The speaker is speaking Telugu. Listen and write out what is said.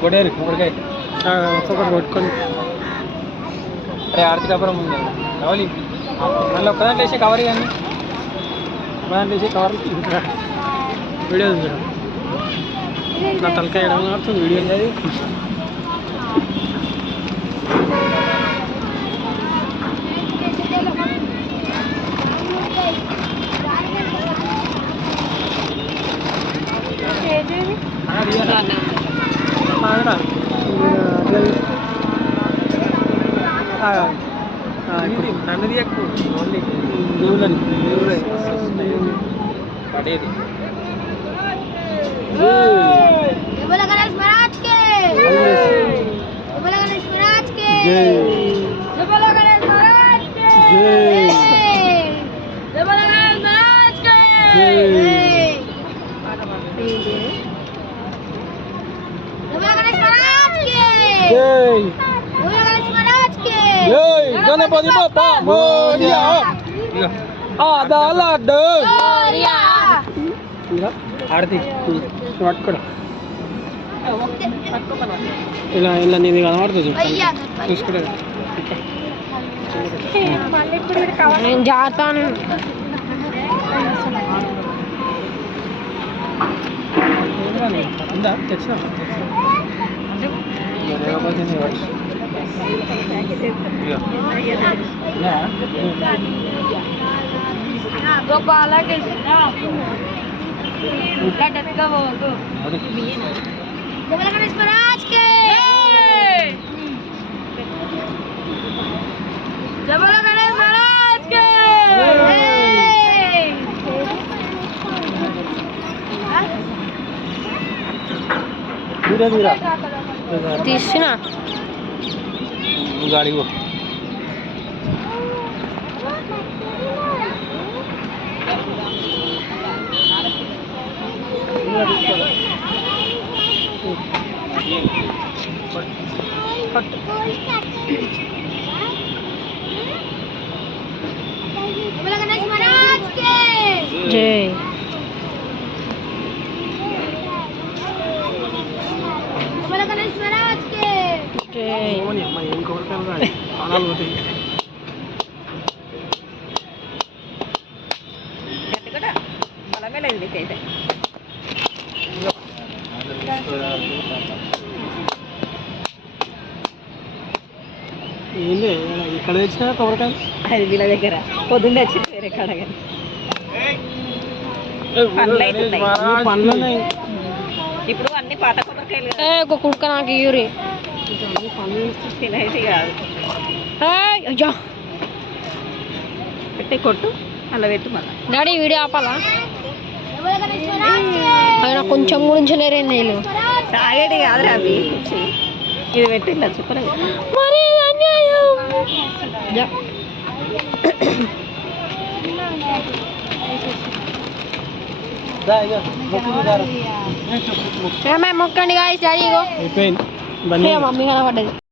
కొట్టేరు కొడుకాయ ఒకటి కొట్టుకొని అరే ఆర్తికాపురం ఉంది కావాలి మళ్ళీ ఒక్కదాంట్లో వేసే కవర్ కానీ ఒక్కదాంట్లో వేసే కవర్ వీడియో ఉంది నా తలకాయ ఎడమ ఆడుతుంది వీడియో అది నన్నది ఎక్కువ ఓన్లీ దేవులని దేవుడే పడేది గణపతి బాప్పా మోరియా ఆదాలడ్డ ఆడతి పట్టుకోడా ఇలా ఇలా నేను కనబడుతుంది చూసుకుంటా నేను జాతాను తెచ్చినా తీసిన गाड़ी वो जय ఇక్కడ తెచ్చినా కొబ్బరికాయ అది వీళ్ళ దగ్గర పొద్దున్న వచ్చి వేరే కాడ పండ్లు ఇప్పుడు అన్ని పాత కొబ్బరికాయలు ఒక కుక్క నాకు యూరి తినేది కాదు అయ్యా పెట్టే కొట్టు అలా పెట్టు మళ్ళీ డాడీ వీడియో ఆపాలా ఆయన కొంచెం గురించి లేరేంది వీళ్ళు తాగేది కాదురా అవి ఇది పెట్టిందా చెప్పలేదు మరి మొక్కండి డాడీ మమ్మీ కనబడ్డది